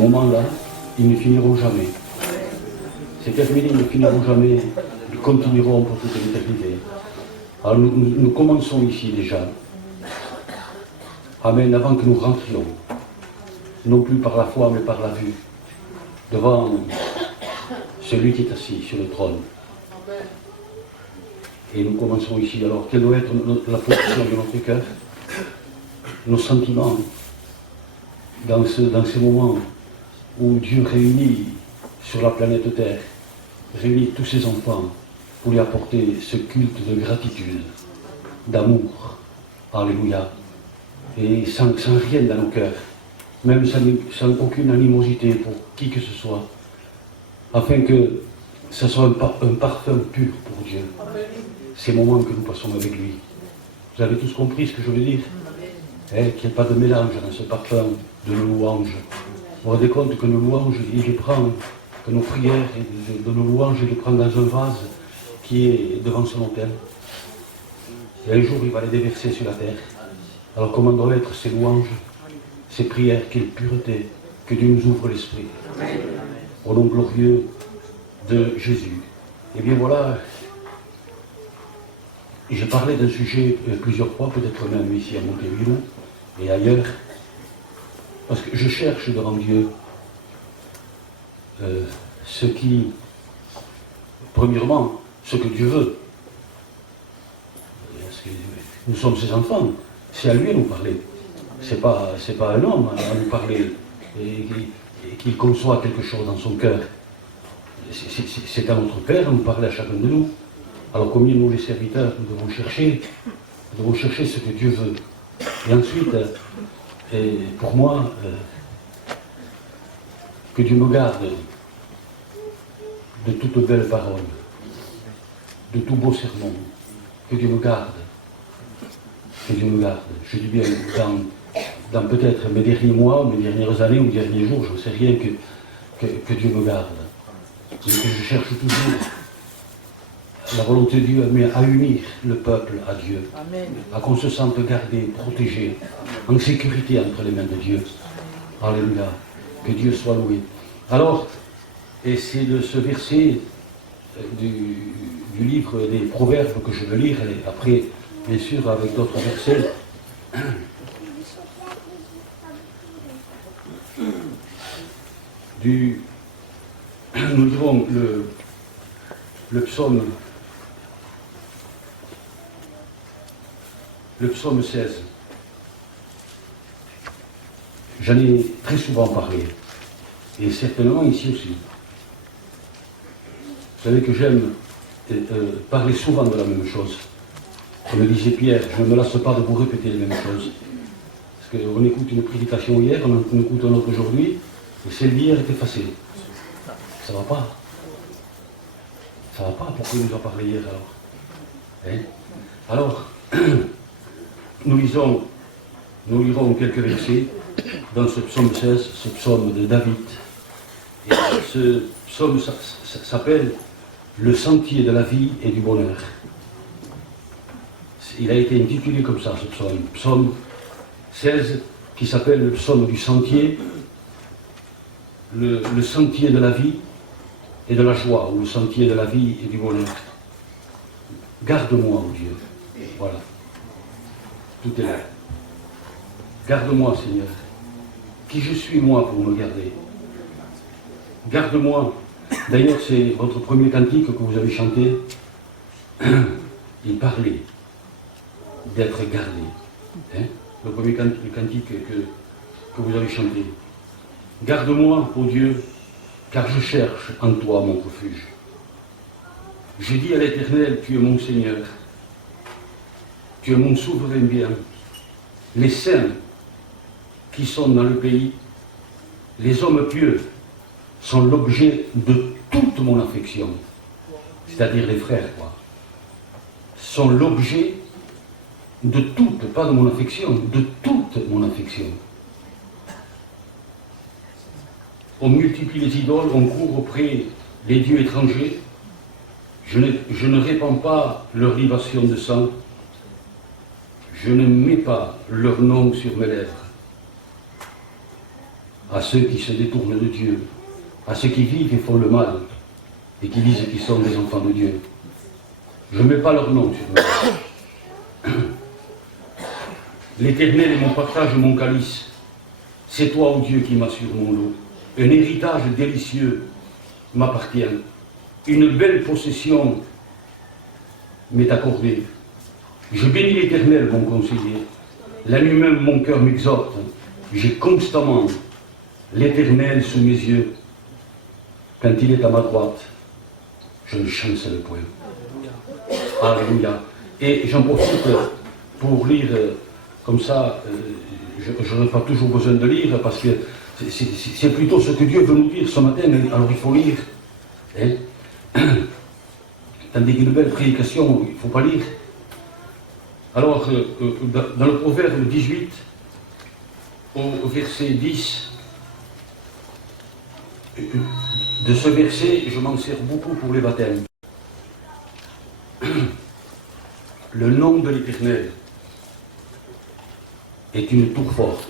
moments-là, ils ne finiront jamais. Ces terminés, ils ne finiront jamais, ils continueront pour toute l'éternité. Alors nous commençons ici déjà. Amen, avant que nous rentrions, non plus par la foi, mais par la vue, devant celui qui est assis sur le trône. Et nous commençons ici. Alors, quelle doit être la position de notre cœur, nos sentiments, dans ces moments où Dieu réunit sur la planète Terre, réunit tous ses enfants pour lui apporter ce culte de gratitude, d'amour. Alléluia. Et sans rien dans nos cœurs, même sans aucune animosité pour qui que ce soit, afin que ce soit un parfum pur pour Dieu. Ces moments que nous passons avec lui. Vous avez tous compris ce que je veux dire? Qu'il n'y ait pas de mélange dans ce parfum de nos louanges. Vous vous rendez compte que nos louanges, il les prend, que nos prières de nos louanges, il les prend dans un vase qui est devant son autel. Et un jour, il va les déverser sur la terre. Alors comment doivent être ces louanges, ces prières, quelle pureté, que Dieu nous ouvre l'esprit. Au nom glorieux de Jésus. Et bien voilà, j'ai parlé d'un sujet plusieurs fois, peut-être même ici à Montévideo et ailleurs, parce que je cherche devant Dieu ce qui, premièrement, ce que Dieu veut. Nous sommes ses enfants, c'est à lui à nous parler. C'est pas un homme à nous parler et qu'il conçoit quelque chose dans son cœur. C'est à notre Père à nous parler à chacun de nous. Alors combien nous les serviteurs, nous devons chercher ce que Dieu veut. Et ensuite, pour moi, que Dieu me garde de toutes belles paroles, de tout beau sermon, que Dieu me garde, que Dieu me garde. Je dis bien, dans peut-être mes derniers mois, mes dernières années ou mes derniers jours, je ne sais rien que Dieu me garde. Et que je cherche toujours la volonté de Dieu à unir le peuple à Dieu, Amen. À qu'on se sente gardé, protégé, en sécurité entre les mains de Dieu. Alléluia. Que Dieu soit loué. Alors, et c'est de ce verset du livre des Proverbes que je veux lire, et après, bien sûr, avec d'autres versets. Nous lirons le psaume. Le psaume 16. J'en ai très souvent parlé, et certainement ici aussi. Vous savez que j'aime parler souvent de la même chose. Comme disait Pierre, je ne me lasse pas de vous répéter les mêmes choses. Parce qu'on écoute une prédication hier, on en écoute une autre aujourd'hui, et celle d'hier est effacée. Ça ne va pas. Ça ne va pas, pourquoi il nous a parlé hier alors Alors, nous lirons quelques versets dans ce psaume 16, ce psaume de David. Et ce psaume s'appelle « Le sentier de la vie et du bonheur ». Il a été intitulé comme ça, ce psaume. Psaume 16, qui s'appelle le psaume du sentier, le sentier de la vie et de la joie, ou le sentier de la vie et du bonheur. Garde-moi, oh Dieu. Voilà. Tout est là. Garde-moi, Seigneur. Qui je suis, moi, pour me garder? Garde-moi. D'ailleurs, c'est votre premier cantique que vous avez chanté. Il parlait d'être gardé. Le premier cantique que vous avez chanté. Garde-moi, ô Dieu, car je cherche en toi mon refuge. Je dis à l'Éternel, tu es mon Seigneur. Tu es mon souverain bien. Les saints qui sont dans le pays, les hommes pieux, sont l'objet de toute mon affection. C'est-à-dire les frères, quoi. Sont l'objet de toute, pas de mon affection, de toute mon affection. On multiplie les idoles, on court auprès des dieux étrangers. Je ne répands pas leur libation de sang. Je ne mets pas leur nom sur mes lèvres. à ceux qui se détournent de Dieu, à ceux qui vivent et font le mal, et qui disent qu'ils sont des enfants de Dieu. Je ne mets pas leur nom sur moi. L'Éternel est mon partage et mon calice. C'est toi, ô Dieu, qui m'assure mon lot. Un héritage délicieux m'appartient. Une belle possession m'est accordée. Je bénis l'Éternel, mon conseiller. La nuit même, mon cœur m'exhorte. J'ai constamment l'Éternel sous mes yeux. Quand il est à ma droite, je ne chancelle point. Alléluia. Et j'en profite pour lire comme ça, je n'ai pas toujours besoin de lire parce que c'est plutôt ce que Dieu veut nous dire ce matin, alors il faut lire. Hein? Tandis qu'une belle prédication, il ne faut pas lire. Alors, dans le Proverbe 18, au verset 10, de ce verset, je m'en sers beaucoup pour les baptêmes. Le nom de l'Éternel est une tour forte.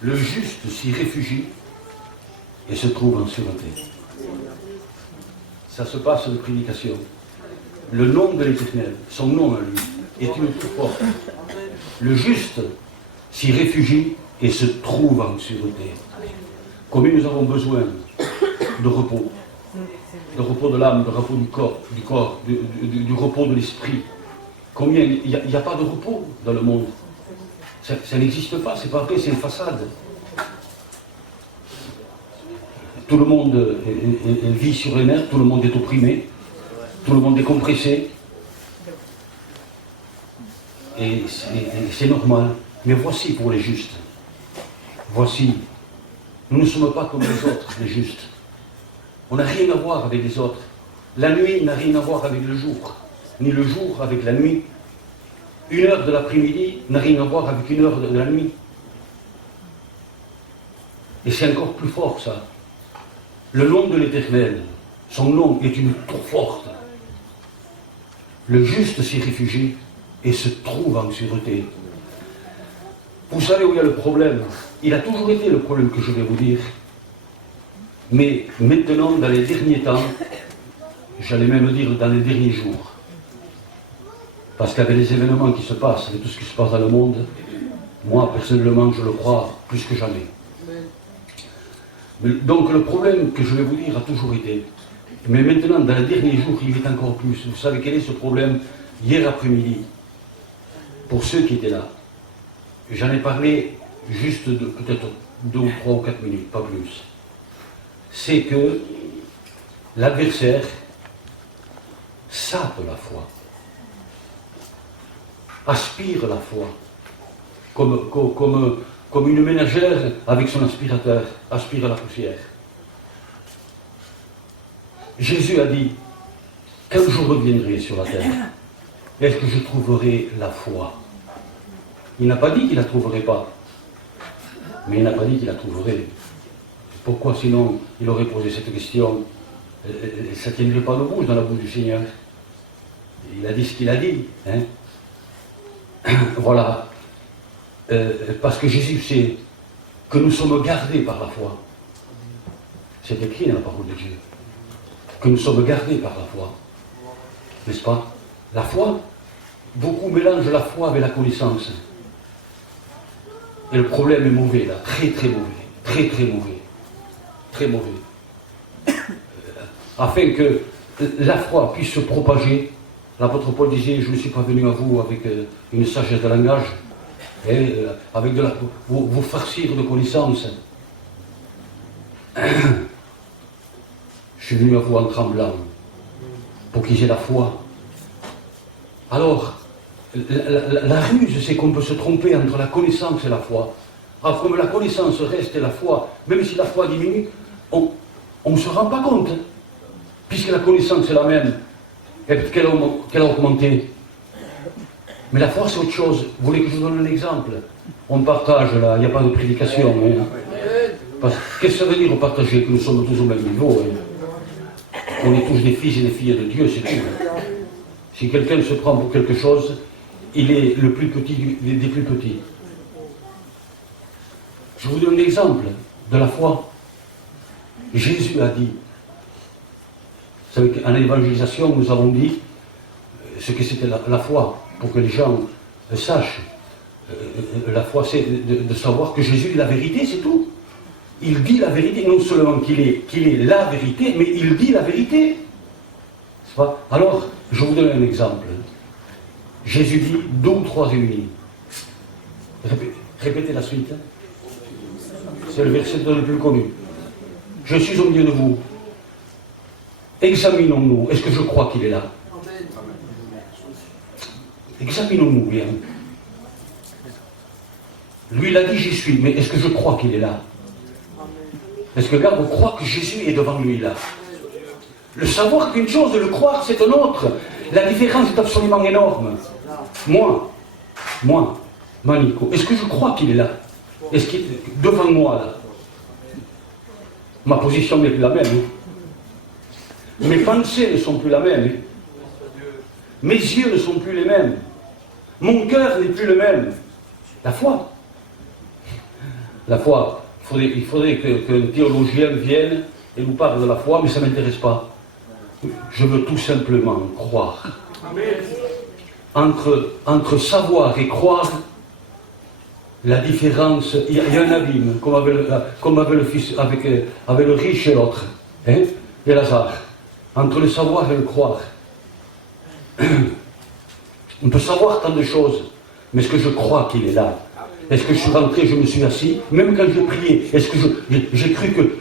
Le juste s'y réfugie et se trouve en sûreté. Ça se passe de prédication. Le nom de l'Éternel, son nom à lui, est une tour forte. Le juste s'y réfugie et se trouve en sûreté. Combien nous avons besoin de repos. Le repos de l'âme, le repos du corps, du repos de l'esprit. Combien il n'y a pas de repos dans le monde. Ça n'existe pas, c'est pas vrai, c'est une façade. Tout le monde vit sur les nerfs, tout le monde est opprimé, tout le monde est compressé. Et c'est normal. Mais voici pour les justes. Voici. Nous ne sommes pas comme les autres, les justes. On n'a rien à voir avec les autres. La nuit n'a rien à voir avec le jour, ni le jour avec la nuit. Une heure de l'après-midi n'a rien à voir avec une heure de la nuit. Et c'est encore plus fort ça. Le nom de l'Éternel, son nom est une tour forte. Le juste s'y réfugie et se trouve en sûreté. Vous savez où il y a le problème? Il a toujours été le problème que je vais vous dire. Mais maintenant, dans les derniers temps, j'allais même dire dans les derniers jours, parce qu'avec les événements qui se passent, avec tout ce qui se passe dans le monde, moi, personnellement, je le crois plus que jamais. Donc le problème que je vais vous dire a toujours été, mais maintenant, dans les derniers jours, il est encore plus. Vous savez quel est ce problème? Hier après-midi, pour ceux qui étaient là, j'en ai parlé juste de peut-être 2 ou 3 ou 4 minutes, pas plus. C'est que l'adversaire sape la foi, aspire la foi, comme une ménagère avec son aspirateur aspire la poussière. Jésus a dit, quand je reviendrai sur la terre, est-ce que je trouverai la foi? Il n'a pas dit qu'il ne la trouverait pas, mais il n'a pas dit qu'il la trouverait. Pourquoi sinon il aurait posé cette question? Ça ne tiendrait pas debout dans la bouche du Seigneur. Il a dit ce qu'il a dit. Hein? Voilà. Parce que Jésus sait que nous sommes gardés par la foi. C'est écrit dans la parole de Dieu. Que nous sommes gardés par la foi. N'est-ce pas? La foi, beaucoup mélangent la foi avec la connaissance. Et le problème est mauvais là, très très mauvais. Très très mauvais. Très mauvais. Afin que la foi puisse se propager, l'apôtre Paul disait, je ne suis pas venu à vous avec une sagesse de langage, avec vous farcir de connaissances. Je suis venu à vous en tremblant, pour qu'ils aient la foi. Alors, la ruse, c'est qu'on peut se tromper entre la connaissance et la foi. Alors, comme la connaissance reste et la foi, même si la foi diminue, on ne se rend pas compte, puisque la connaissance est la même, et qu'elle a augmenté. Mais la foi, c'est autre chose. Vous voulez que je vous donne un exemple? On partage là, il n'y a pas de prédication. Hein. Qu'est-ce que ça veut dire partager? Que nous sommes tous au même niveau. Hein. On est tous des fils et des filles de Dieu, c'est tout. Hein. Si quelqu'un se prend pour quelque chose, il est le plus petit des plus petits. Je vous donne un exemple de la foi. Jésus a dit, vous savez qu'en évangélisation, nous avons dit ce que c'était la foi, pour que les gens sachent. La foi, c'est de savoir que Jésus est la vérité, c'est tout. Il dit la vérité, non seulement qu'il est la vérité, mais il dit la vérité. C'est pas? Alors, je vous donne un exemple. Jésus dit 2 ou 3 réunis. Répétez la suite. C'est le verset le plus connu. Je suis au milieu de vous. Examinons-nous. Est-ce que je crois qu'il est là? Examinons-nous bien. Lui, il a dit j'y suis, mais est-ce que je crois qu'il est là? Est-ce que là, on croit que Jésus est devant lui là? Le savoir qu'une chose, de le croire, c'est un autre. La différence est absolument énorme. Moi, Manico, est-ce que je crois qu'il est là? Est-ce qu'il est devant moi là? Ma position n'est plus la même. Mes pensées ne sont plus la même. Mes yeux ne sont plus les mêmes. Mon cœur n'est plus le même. La foi. La foi. Il faudrait qu'un théologien vienne et nous parle de la foi, mais ça ne m'intéresse pas. Je veux tout simplement croire. Entre savoir et croire, la différence, il y a un abîme, comme avait le fils, avec le riche et l'autre, hein, et Lazare. Entre le savoir et le croire. On peut savoir tant de choses, mais est-ce que je crois qu'il est là? Est-ce que je suis rentré, je me suis assis, même quand je priais, est-ce que j'ai cru que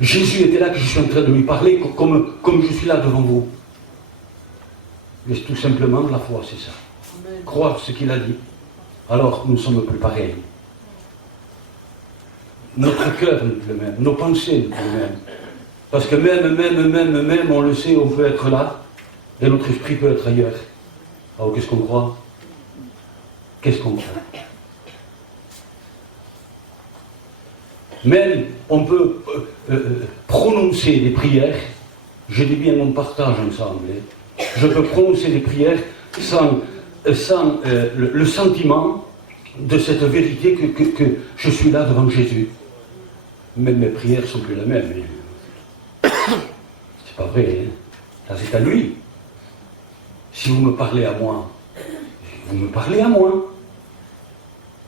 Jésus était là, que je suis en train de lui parler, comme je suis là devant vous? Mais tout simplement, la foi, c'est ça. Croire ce qu'il a dit. Alors, nous ne sommes plus pareils. Notre cœur n'est plus le même, nos pensées n'est plus le même. Parce que même, on le sait, on peut être là, et notre esprit peut être ailleurs. Alors, qu'est-ce qu'on croit? Qu'est-ce qu'on croit? Même, on peut prononcer des prières, je dis bien, on partage ensemble. Je peux prononcer des prières sans le sentiment de cette vérité que je suis là devant Jésus. Même mes prières ne sont plus les mêmes. C'est pas vrai, hein? Ça, c'est à lui. Si vous me parlez à moi, vous me parlez à moi.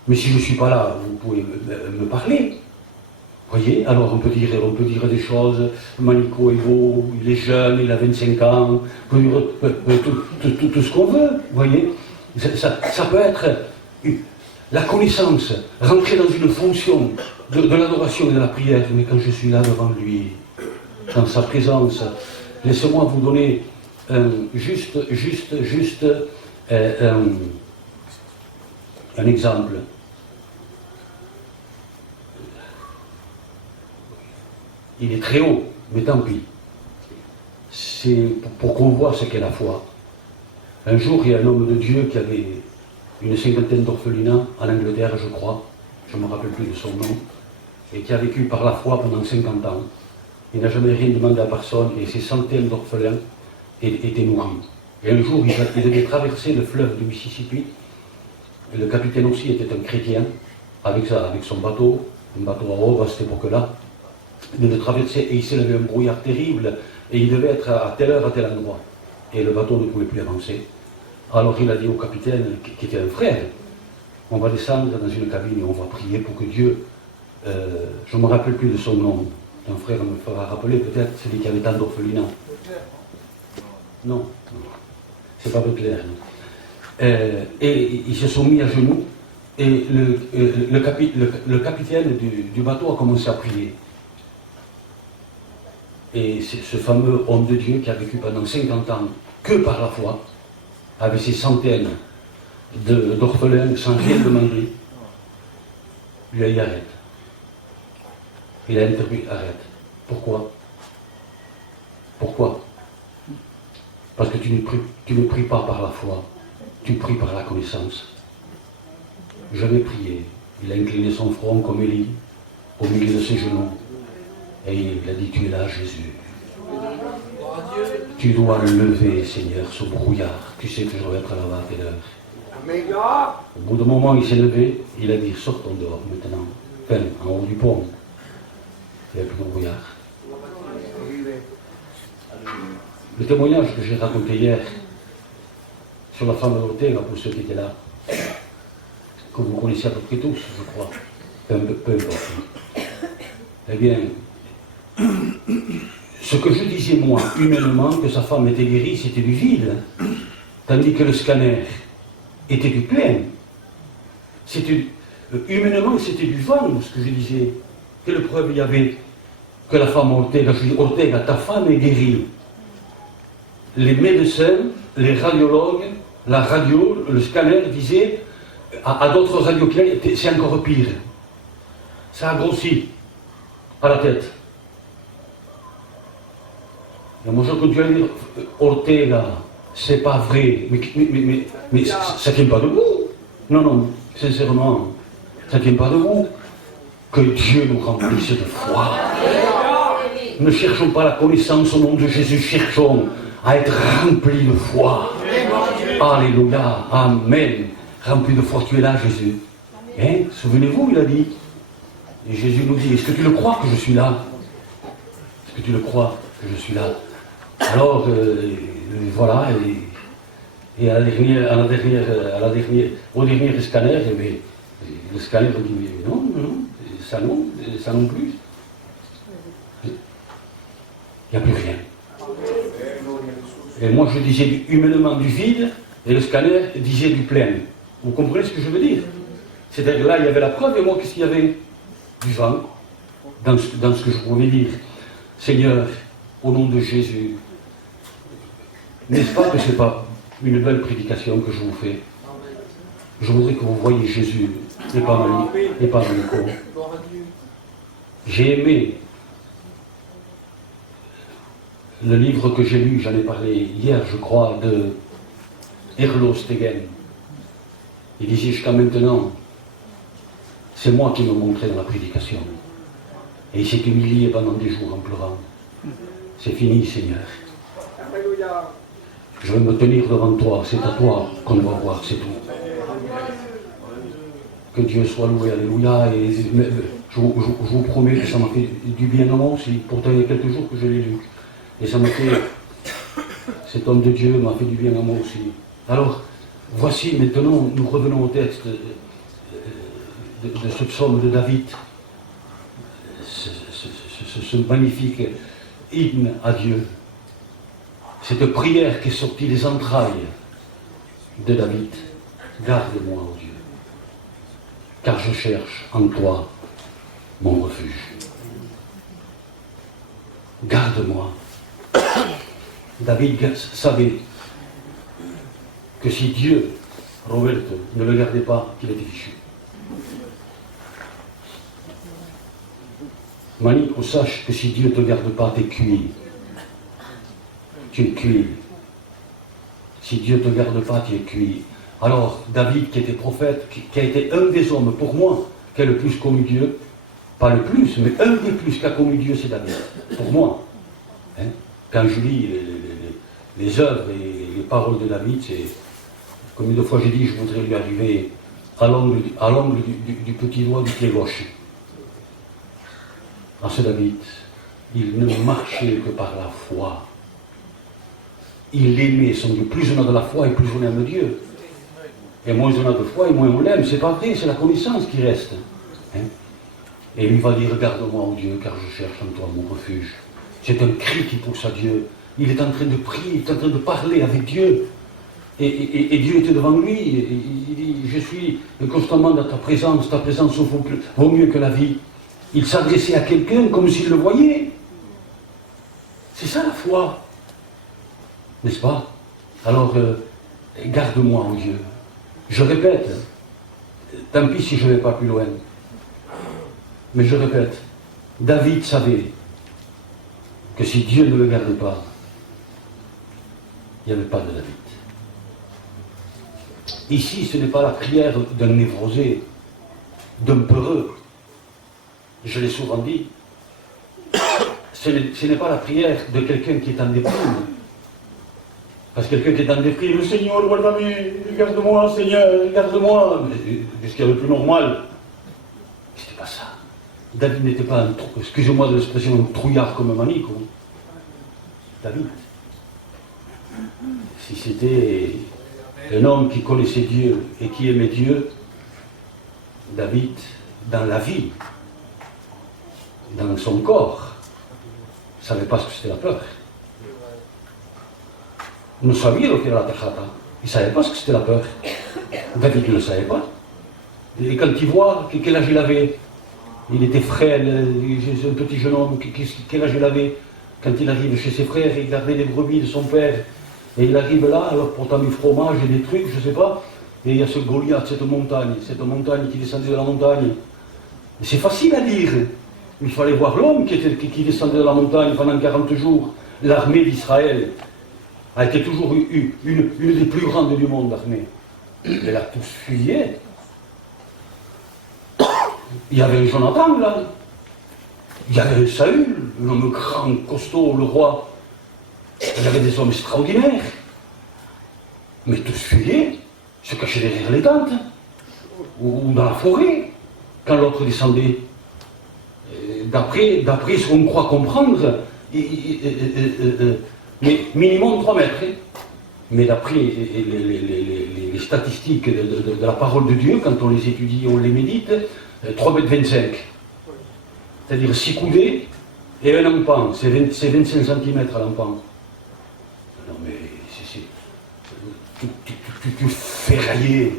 Mais si je ne suis pas là, vous pouvez me parler. Vous voyez? Alors on peut dire des choses. Manico est beau, il est jeune, il a 25 ans, on peut dire tout ce qu'on veut. Vous voyez? Ça peut être la connaissance, rentrer dans une fonction de l'adoration et de la prière, mais quand je suis là devant lui, dans sa présence, laissez-moi vous donner juste un exemple. Il est très haut, mais tant pis. C'est pour qu'on voit ce qu'est la foi. Un jour, il y a un homme de Dieu qui avait une 50aine d'orphelinats en Angleterre, je crois, je ne me rappelle plus de son nom, et qui a vécu par la foi pendant 50 ans. Il n'a jamais rien demandé à personne, et ces centaines d'orphelins étaient nourris. Et un jour, il devait traverser le fleuve du Mississippi, et le capitaine aussi était un chrétien, avec son bateau, un bateau à eau à cette époque-là. Il devait traverser, et il s'est levé un brouillard terrible, et il devait être à telle heure, à tel endroit. Et le bateau ne pouvait plus avancer. Alors il a dit au capitaine, qui était un frère, on va descendre dans une cabine et on va prier pour que Dieu, je ne me rappelle plus de son nom, un frère me fera rappeler, peut-être celui qui avait tant d'orphelinats. Non, c'est pas Butler. Et ils se sont mis à genoux, et le capitaine du bateau a commencé à prier. Et c'est ce fameux homme de Dieu qui a vécu pendant 50 ans que par la foi, avec ces centaines d'orphelins sans rien demander, lui a dit arrête. Il a interpellé arrête. Pourquoi? Pourquoi? Parce que tu ne pries pas par la foi, tu pries par la connaissance. Je vais prier. Il a incliné son front comme Élie, au milieu de ses genoux. Et il a dit, tu es là, Jésus. Tu dois lever, Seigneur, ce brouillard. Tu sais que je vais être là-bas à telle heure. Au bout d'un moment, il s'est levé, il a dit, sortons dehors maintenant. enfin, en haut du pont. Il n'y avait plus de brouillard. Le témoignage que j'ai raconté hier sur la femme de Ortega, pour ceux qui étaient là, que vous connaissez à peu près tous, je crois, peu importe. Eh bien, ce que je disais moi, humainement, que sa femme était guérie, c'était du vide, tandis que le scanner était du plein. Humainement, c'était du vent, ce que je disais. Quelle preuve il y avait que la femme Ortega, je dis Ortega, ta femme est guérie. Les médecins, les radiologues, la radio, le scanner disaient à d'autres radios c'est encore pire. Ça a grossi à la tête. Et moi je continue à dire Ortega, c'est pas vrai, mais ça ne tient pas debout. Non, sincèrement, ça ne tient pas debout. Que Dieu nous remplisse de foi. Ne cherchons pas la connaissance au nom de Jésus, cherchons à être remplis de foi. Alléluia, Amen. Remplis de foi, tu es là, Jésus. Hein? Souvenez-vous, il a dit. Et Jésus nous dit, est-ce que tu le crois que je suis là? Est-ce que tu le crois que je suis là? Alors, voilà, et au dernier scanner, le scanner dit, non, ça non plus. Il n'y a plus rien. Et moi je disais humainement du vide, et le scanner disait du plein. Vous comprenez ce que je veux dire? C'est-à-dire là, il y avait la preuve, et moi, qu'est-ce qu'il y avait? Du vent, dans ce que je pouvais dire. Seigneur, au nom de Jésus, n'est-ce pas que ce n'est pas une belle prédication que je vous fais? Je voudrais que vous voyiez Jésus, et pas Manico. J'ai aimé le livre que j'ai lu, j'en ai parlé hier, je crois, de Erlo Stegen. Il disait jusqu'à maintenant, c'est moi qui me montrais dans la prédication. Et il s'est humilié pendant des jours en pleurant. C'est fini, Seigneur. Je vais me tenir devant toi, c'est à toi qu'on va voir, c'est tout. Que Dieu soit loué, alléluia. Et je vous promets que ça m'a fait du bien à moi aussi. Pourtant, il y a quelques jours que je l'ai lu. Et ça m'a fait, cet homme de Dieu m'a fait du bien à moi aussi. Alors, voici maintenant, nous revenons au texte de ce psaume de David, ce magnifique hymne à Dieu. Cette prière qui est sortie des entrailles de David. Garde-moi, ô Dieu, car je cherche en toi mon refuge. Garde-moi. David savait que si Dieu, Roberto, ne le gardait pas, qu'il était fichu. Manico, sache que si Dieu ne te garde pas, tu es cuit. Tu es cuit. Si Dieu ne te garde pas, tu es cuit. Alors, David, qui était prophète, qui a été un des hommes, pour moi, qui a le plus connu Dieu, pas le plus, mais un des plus qui a connu Dieu, c'est David. Pour moi. Hein? Quand je lis les œuvres et les paroles de David, c'est, comme une fois j'ai dit, je voudrais lui arriver à l'angle du petit doigt du pied gauche. À ce David, il ne marchait que par la foi. Il l'aimait, son Dieu. Plus on a de la foi et plus on aime Dieu. Et moins on a de foi et moins on l'aime. C'est pas vrai, c'est la connaissance qui reste. Hein? Et lui va dire, regarde-moi, ô Dieu, car je cherche en toi mon refuge. C'est un cri qui pousse à Dieu. Il est en train de prier, il est en train de parler avec Dieu. Et Dieu était devant lui. Il dit, je suis constamment dans ta présence vaut mieux que la vie. Il s'adressait à quelqu'un comme s'il le voyait. C'est ça la foi. N'est-ce pas? Alors, garde-moi, ô Dieu. Je répète, tant pis si je ne vais pas plus loin. Mais je répète, David savait que si Dieu ne le gardait pas, il n'y avait pas de David. Ici, ce n'est pas la prière d'un névrosé, d'un peureux. Je l'ai souvent dit. Ce n'est pas la prière de quelqu'un qui est en déprime. Parce que quelqu'un qui est en déprime, le Seigneur, garde-moi, Seigneur, garde-moi. C'est ce qu'il y a de plus normal. C'était pas ça. David n'était pas excusez-moi de l'expression, un trouillard comme Manico. David. Si c'était un homme qui connaissait Dieu et qui aimait Dieu, David, dans la vie, dans son corps, ne savait pas ce que c'était la peur. Non sabia lo che era la tajata. Il ne savait pas ce que c'était la peur. David ne le savait pas. Et quand il voit quel âge il avait, il était frêle, un petit jeune homme, quel âge il avait, quand il arrive chez ses frères, il gardait les brebis de son père, et il arrive là, alors portant du fromage et des trucs, je ne sais pas, et il y a ce Goliath, cette montagne qui descendait de la montagne. Et c'est facile à dire, il fallait voir l'homme qui descendait de la montagne pendant 40 jours. L'armée d'Israël a été toujours une des plus grandes du monde, l'armée. Elle a tous fuyé. Il y avait un Jonathan là, il y avait un Saül, un homme grand, costaud, le roi. Il y avait des hommes extraordinaires. Mais tous fuyaient, se cachaient derrière les tentes, ou dans la forêt, quand l'autre descendait. D'après ce qu'on croit comprendre, mais minimum 3 mètres. Mais d'après les statistiques de la parole de Dieu, quand on les étudie, on les médite, 3 mètres 25. C'est-à-dire 6 coudées et un empan. C'est 25 cm à l'empan. Non mais tu ferraillais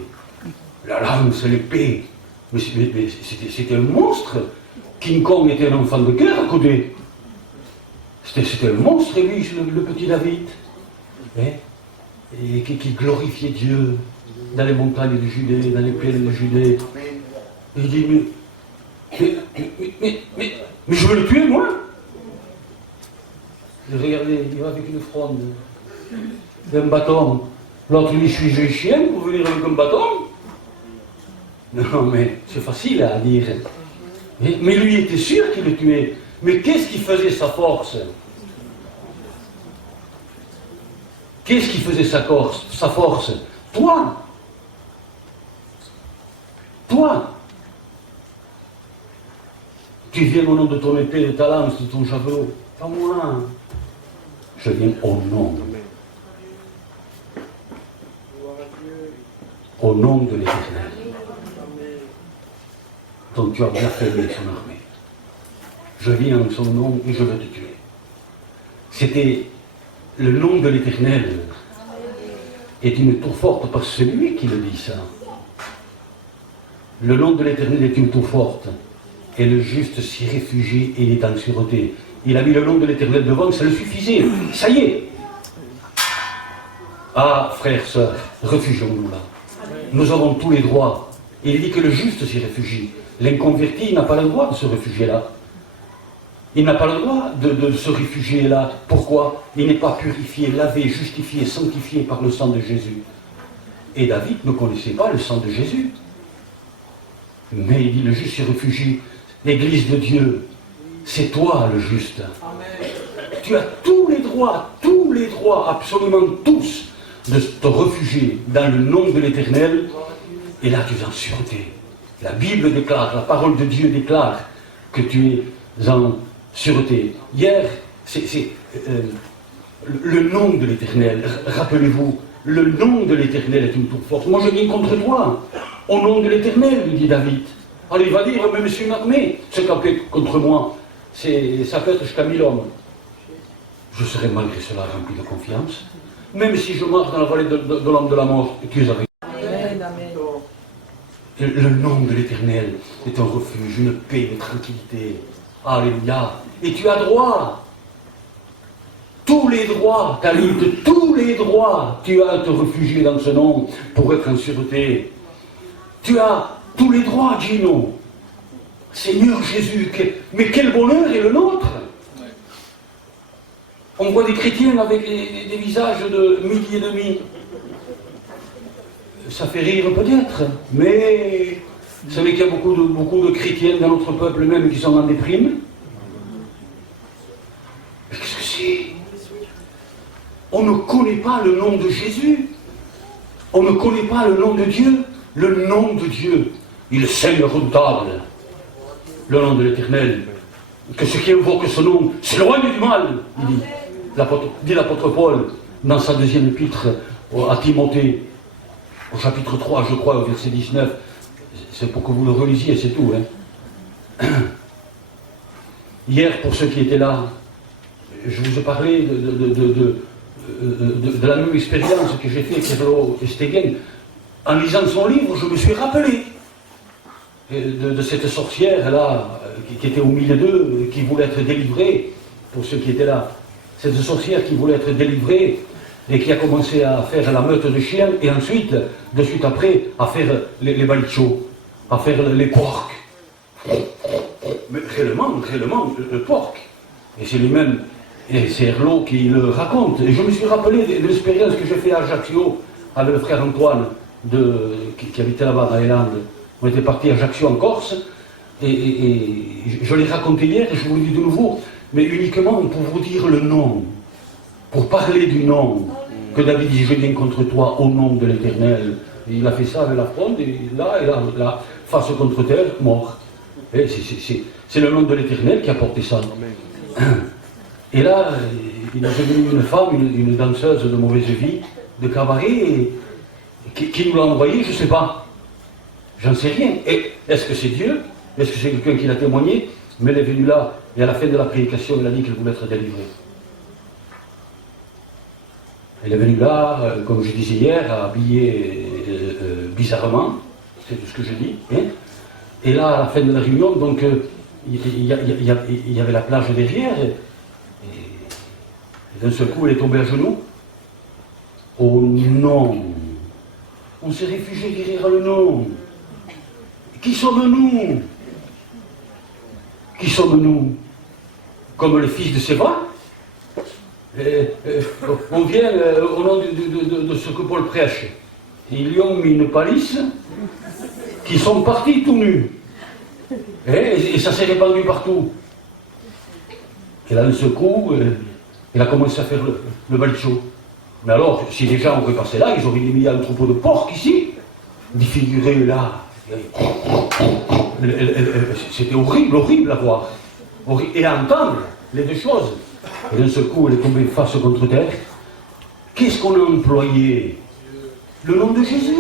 la lance, l'épée. Mais c'était un monstre. King Kong était un enfant de cœur à côté. C'était un monstre, lui, le petit David. Et qui glorifiait Dieu dans les montagnes de Judée, dans les plaines de Judée. Et il dit, mais je veux le tuer, moi. Et regardez, il va avec une fronde, un bâton. L'autre lui, suis-je un chien pour venir avec un bâton? Non, mais c'est facile à dire. Mais lui était sûr qu'il le tuait. Mais qu'est-ce qui faisait sa force? Qu'est-ce qui faisait sa force? Toi. Tu viens au nom de ton épée, de ta lance, de ton javelot. Pas moi. Je viens au nom. Au nom de l'Éternel. Donc tu as bien fermé son armée. Je viens en son nom et je veux te tuer. C'était le nom de l'Éternel est une tour forte parce que c'est lui qui le dit ça. Le nom de l'Éternel est une tour forte et le juste s'y réfugie et il est en sûreté. Il a mis le nom de l'Éternel devant, ça le suffisait. Ça y est. Ah, frères, sœurs, réfugions-nous là. Nous avons tous les droits. Il dit que le juste s'y réfugie. L'inconverti n'a pas le droit de se réfugier là. Il n'a pas le droit de se réfugier là. Pourquoi? Il n'est pas purifié, lavé, justifié, sanctifié par le sang de Jésus. Et David ne connaissait pas le sang de Jésus. Mais il dit, le juste s'y réfugie. L'Église de Dieu, c'est toi le juste. Amen. Tu as tous les droits, absolument tous, de te réfugier dans le nom de l'Éternel. Et là, tu es en sûreté. La Bible déclare, la parole de Dieu déclare que tu es en sûreté. Hier, c'est le nom de l'Éternel. Rappelez-vous, le nom de l'Éternel est une tour forte. Moi, je viens contre toi. Au nom de l'Éternel, lui dit David. Alors il va dire, mais monsieur une armée, ce qu'a fait contre moi, ça peut être jusqu'à 1000 hommes. Je serai malgré cela rempli de confiance. Même si je marche dans la vallée de l'homme de la mort, tu es avec moi. Le nom de l'Éternel est un refuge, une paix, une tranquillité. Alléluia. Et tu as droit. Tous les droits, Talib, tous les droits, tu as à te réfugier dans ce nom pour être en sûreté. Tu as tous les droits, Gino. Seigneur Jésus, mais quel bonheur est le nôtre. On voit des chrétiens avec des visages de midi et demi. Ça fait rire peut-être, mais vous savez qu'il y a beaucoup de chrétiens dans notre peuple même qui sont en déprime. Mais qu'est-ce que c'est? On ne connaît pas le nom de Jésus. On ne connaît pas le nom de Dieu. Le nom de Dieu, il est Saint redoutable. le nom de l'Éternel. Que ceux qui invoquent ce nom s'éloignent du mal, dit l'apôtre Paul dans sa deuxième épître à Timothée, au chapitre 3, je crois, au verset 19. C'est pour que vous le relisiez, c'est tout. Hein. Hier, pour ceux qui étaient là, je vous ai parlé de la même expérience que j'ai fait avec Kerlo Stegen. En lisant son livre, je me suis rappelé de cette sorcière-là, qui était au milieu d'eux, qui voulait être délivrée, pour ceux qui étaient là. Cette sorcière qui voulait être délivrée, et qui a commencé à faire la meute de chiens, et ensuite, de suite après, à faire les balichos, à faire les porcs. Mais réellement, le porc. Et c'est lui-même, et c'est Herlot qui le raconte. Et je me suis rappelé de l'expérience que j'ai fait à Ajaccio, avec le frère Antoine, qui habitait là-bas dans les Landes. On était partis à Ajaccio en Corse, et je l'ai raconté hier, et je vous le dis de nouveau, mais uniquement pour vous dire le nom, pour parler du nom, que David dit, je viens contre toi au nom de l'Éternel. Il a fait ça avec la fronde, et là, face contre terre, mort. C'est le nom de l'Éternel qui a porté ça. Et là, il est devenu une femme, une danseuse de mauvaise vie, de cabaret, qui nous l'a envoyé, je ne sais pas. J'en sais rien. Et est-ce que c'est Dieu? Est-ce que c'est quelqu'un qui l'a témoigné? Mais elle est venue là, et à la fin de la prédication, elle a dit qu'elle voulait être délivrée. Elle est venue là, comme je disais hier, habillée bizarrement, c'est tout ce que je dis. Hein. Et là, à la fin de la réunion, donc, il y avait la plage derrière, et d'un seul coup, elle est tombée à genoux. Oh non! On s'est réfugié derrière le nom. Qui sommes-nous? Qui sommes-nous? Comme le fils de Séva? On vient au nom de ce que Paul prêche. Ils lui ont mis une palisse qui sont partis tout nus. Et ça s'est répandu partout. Et là, d'un seul coup, il a commencé à faire le balicho. Mais alors, si les gens auraient passé là, ils auraient mis un troupeau de porcs ici, défiguré là. C'était horrible à voir. Et à entendre les deux choses. Et d'un seul coup, elle est tombée face contre terre. Qu'est-ce qu'on a employé? Le nom de Jésus.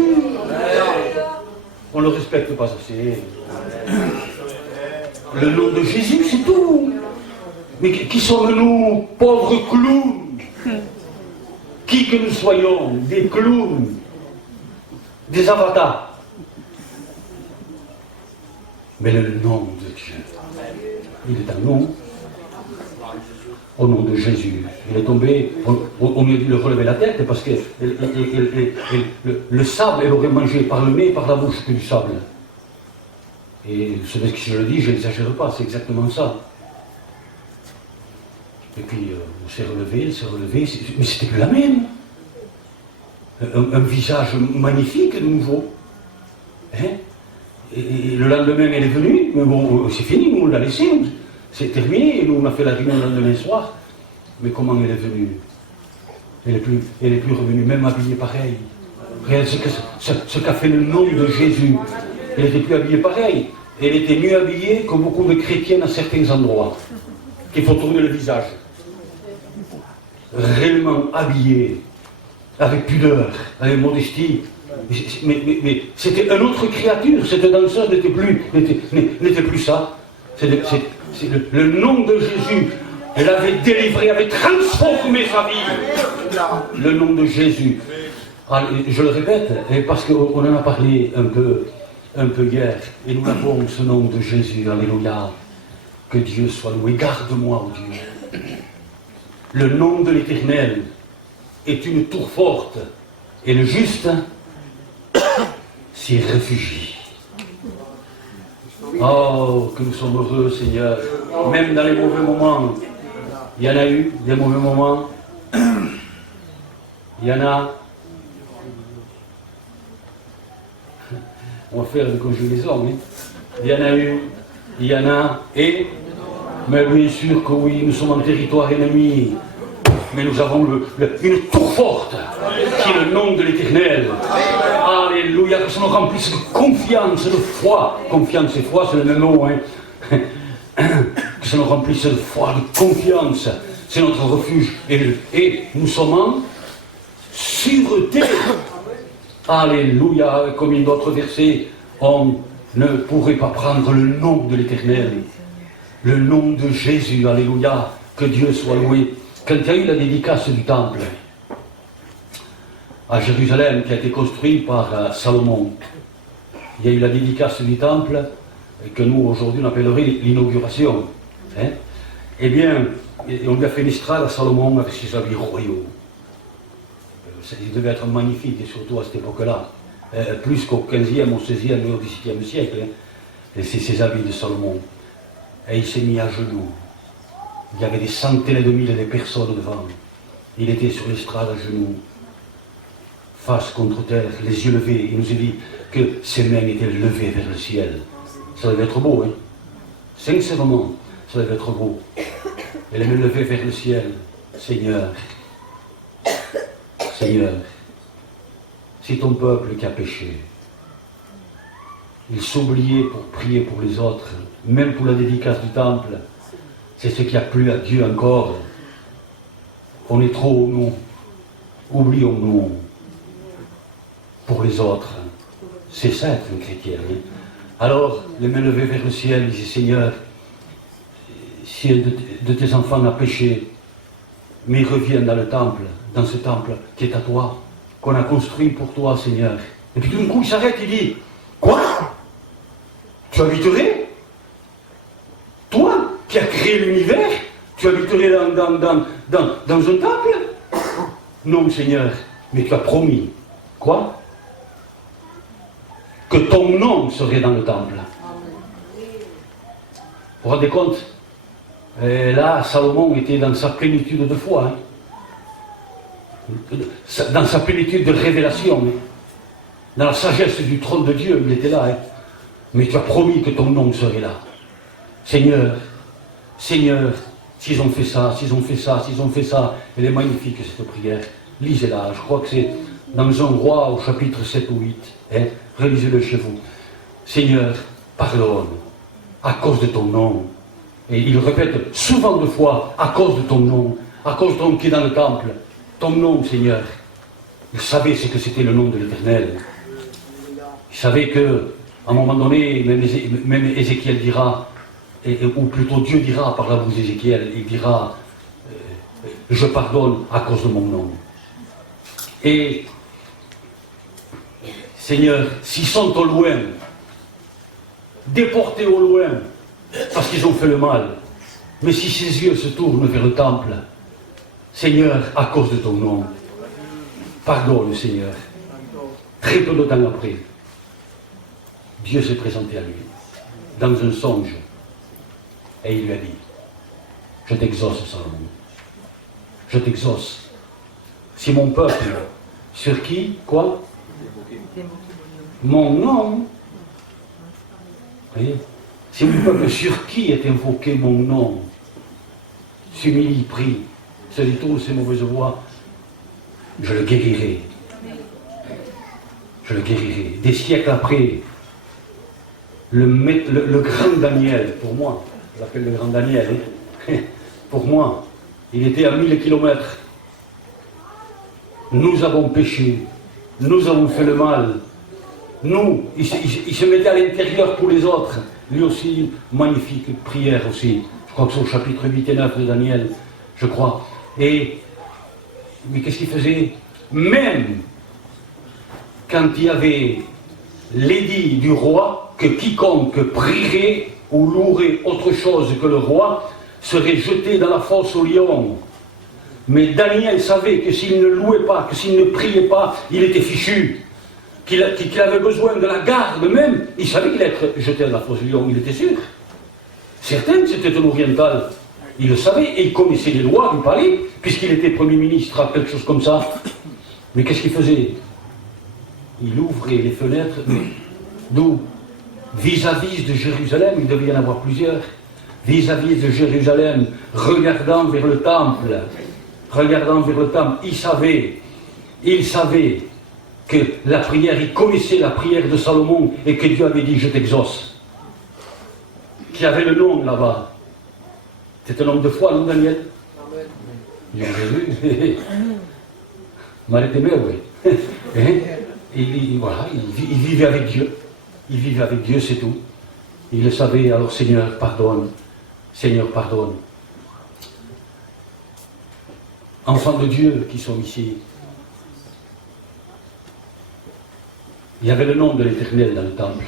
On ne le respecte pas assez. Le nom de Jésus, c'est tout. Mais qui sommes-nous, pauvres clowns? Qui que nous soyons, des clowns, des avatars. Mais le nom de Dieu, il est un nom. Au nom de Jésus. Il est tombé, on lui a dit de relever la tête parce que le sable, elle aurait mangé par le nez et par la bouche que du sable. Et vous savez ce que je le dis, je n'exagère pas, c'est exactement ça. Et puis, on s'est relevé, mais c'était plus la même. Un visage magnifique de nouveau. Hein? Et le lendemain, elle est venue, mais bon, c'est fini, nous on l'a laissé. C'est terminé, et nous on a fait la réunion le lendemain soir. Mais comment elle est venue? Elle est plus revenue, même habillée pareil. Regarde ce qu'a fait le nom de Jésus. Elle n'était plus habillée pareil. Elle était mieux habillée que beaucoup de chrétiennes à certains endroits. Qu'il faut tourner le visage. Réellement habillée, avec pudeur, avec modestie. Mais c'était une autre créature. Cette danseuse n'était plus ça. C'est le nom de Jésus. Elle avait délivré, avait transformé sa vie. Le nom de Jésus. Alors, je le répète, parce qu'on en a parlé un peu hier. Et nous avons ce nom de Jésus. Alléluia. Que Dieu soit loué. Garde-moi, oh Dieu. Le nom de l'Éternel est une tour forte. Et le juste s'y réfugie. Oh, que nous sommes heureux, Seigneur. Même dans les mauvais moments. Il y en a eu des mauvais moments. Il y en a. On va faire des conjugaisons. Hein. Il y en a eu. Il y en a. Et. Mais bien sûr que oui, nous sommes en territoire ennemi. Mais nous avons une tour forte, qui est le nom de l'Éternel. Alléluia, que ça nous remplisse de confiance, de foi. Confiance et foi, c'est le même mot. Hein. que ça nous remplisse de foi, de confiance. C'est notre refuge. Et nous sommes en sûreté. Alléluia. Comme une autre verset, on ne pourrait pas prendre le nom de l'Éternel. Le nom de Jésus. Alléluia. Que Dieu soit loué. Quand il y a eu la dédicace du temple à Jérusalem, qui a été construit par Salomon, il y a eu la dédicace du temple, que nous aujourd'hui on appellerait l'inauguration. Hein? Eh bien, on lui a fait l'estrade à Salomon avec ses habits royaux. Il devait être magnifique, et surtout à cette époque-là, plus qu'au 15e, au 16e et au 17e siècle. Hein? Et c'est ces habits de Salomon. Et il s'est mis à genoux. Il y avait des centaines de milliers de personnes devant. Il était sur l'estrade à genoux, face contre terre, les yeux levés. Il nous a dit que ses mains étaient levées vers le ciel. Ça devait être beau, hein? Sincèrement, ça devait être beau. Et les mains levées vers le ciel. Seigneur, Seigneur, c'est ton peuple qui a péché. Il s'oubliait pour prier pour les autres, même pour la dédicace du temple. C'est ce qui a plu à Dieu encore. On est trop, nous, oublions-nous pour les autres. C'est ça être un chrétien. Hein? Alors, les mains levées vers le ciel, il disait, Seigneur, si un de tes enfants a péché, mais ils reviennent dans ce temple qui est à toi, qu'on a construit pour toi, Seigneur. Et puis tout d'un coup, il s'arrête, il dit, quoi? Tu habiterais? Toi, qui as créé l'univers, tu habiterais dans un temple? Non, Seigneur, mais tu as promis. Quoi? Que ton nom serait dans le temple. Vous vous rendez compte? Et là, Salomon était dans sa plénitude de foi. Hein? Dans sa plénitude de révélation. Hein? Dans la sagesse du trône de Dieu, il était là. Hein? Mais tu as promis que ton nom serait là. Seigneur, Seigneur, s'ils ont fait ça, s'ils ont fait ça, s'ils ont fait ça. Elle est magnifique cette prière. Lisez-la, je crois que c'est dans un roi au chapitre 7 ou 8. Hein? Relisez-le chez vous. Seigneur, pardonne, à cause de ton nom. Et il répète souvent de fois, à cause de ton nom, à cause de ton nom qui est dans le temple. Ton nom, Seigneur. Il savait ce que c'était le nom de l'Éternel. Il savait que, à un moment donné, même Ézéchiel dira, ou plutôt Dieu dira par la bouche d'Ézéchiel, il dira, je pardonne à cause de mon nom. Et, Seigneur, s'ils sont au loin, déportés au loin, parce qu'ils ont fait le mal, mais si ses yeux se tournent vers le temple, Seigneur, à cause de ton nom, pardonne, Seigneur. Très peu de temps après, Dieu s'est présenté à lui, dans un songe, et il lui a dit, je t'exauce, Salomon, je t'exauce. Si mon peuple, sur qui, quoi? Mon nom, voyez, si mon peuple sur qui est invoqué mon nom, s'humilie, prie, se détourne ses mauvaises voies, je le guérirai. Je le guérirai. Des siècles après, le grand Daniel, pour moi, je l'appelle le grand Daniel, hein, pour moi, il était à 1000 kilomètres. Nous avons péché, nous avons fait le mal. Nous, il se mettait à l'intérieur pour les autres. Lui aussi, magnifique prière aussi. Je crois que c'est au chapitre 8 et 9 de Daniel, je crois. Mais qu'est-ce qu'il faisait? Même quand il y avait l'édit du roi que quiconque prierait ou louerait autre chose que le roi serait jeté dans la fosse au lion. Mais Daniel savait que s'il ne louait pas, que s'il ne priait pas, il était fichu. Qu'il avait besoin de la garde même, il savait qu'il allait être jeté dans la fosse au lion, il était sûr. Certains, c'était un oriental. Il le savait et il connaissait les lois du palais, puisqu'il était Premier ministre, quelque chose comme ça. Mais qu'est-ce qu'il faisait? Il ouvrait les fenêtres, d'où? Vis-à-vis de Jérusalem, il devait y en avoir plusieurs. Vis-à-vis de Jérusalem, regardant vers le temple, il savait que la prière, il connaissait la prière de Salomon et que Dieu avait dit, je t'exauce. qui avait le nom là-bas. C'est un homme de foi, non, Daniel? Il a vu. M'arrêtez-moi, oui. Voilà, il vivait avec Dieu. Il vivait avec Dieu, c'est tout. Il le savait, alors Seigneur, pardonne. Seigneur, pardonne. Enfants de Dieu qui sont ici. Il y avait le nom de l'Éternel dans le temple.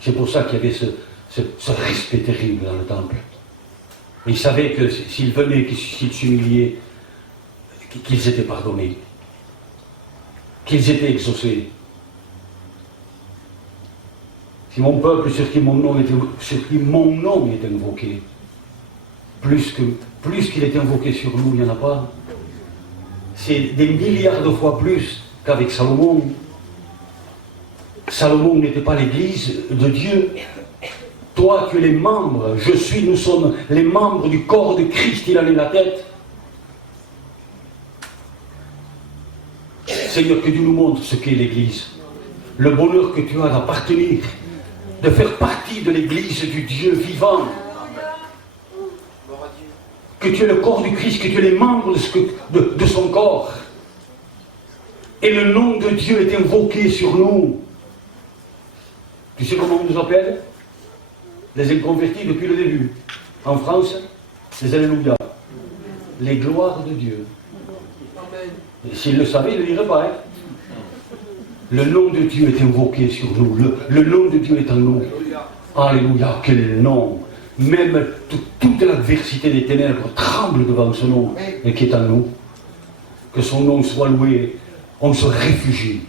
C'est pour ça qu'il y avait ce respect terrible dans le temple. Et il savait que s'ils venaient, s'ils s'humiliaient, qu'ils étaient pardonnés, qu'ils étaient exaucés. Si mon peuple, sur qui mon nom est invoqué, plus qu'il est invoqué sur nous, il n'y en a pas. C'est des milliards de fois plus qu'avec Salomon. Salomon n'était pas l'église de Dieu. Toi, tu es les membres, nous sommes les membres du corps de Christ, il en est la tête. Seigneur, que Dieu nous montre ce qu'est l'église. Le bonheur que tu as d'appartenir, de faire partie de l'église du Dieu vivant. Que tu es le corps du Christ, que tu es les membres de son corps. Et le nom de Dieu est invoqué sur nous. Tu sais comment on nous appelle? Les inconvertis depuis le début. En France, les Alléluia. Les gloires de Dieu. Et s'ils le savaient, ils ne le diraient pas. Hein? Le nom de Dieu est invoqué sur nous. Le nom de Dieu est en nous. Alléluia, quel nom! Même toute l'adversité des ténèbres tremble devant ce nom et qui est en nous. Que son nom soit loué. On se réfugie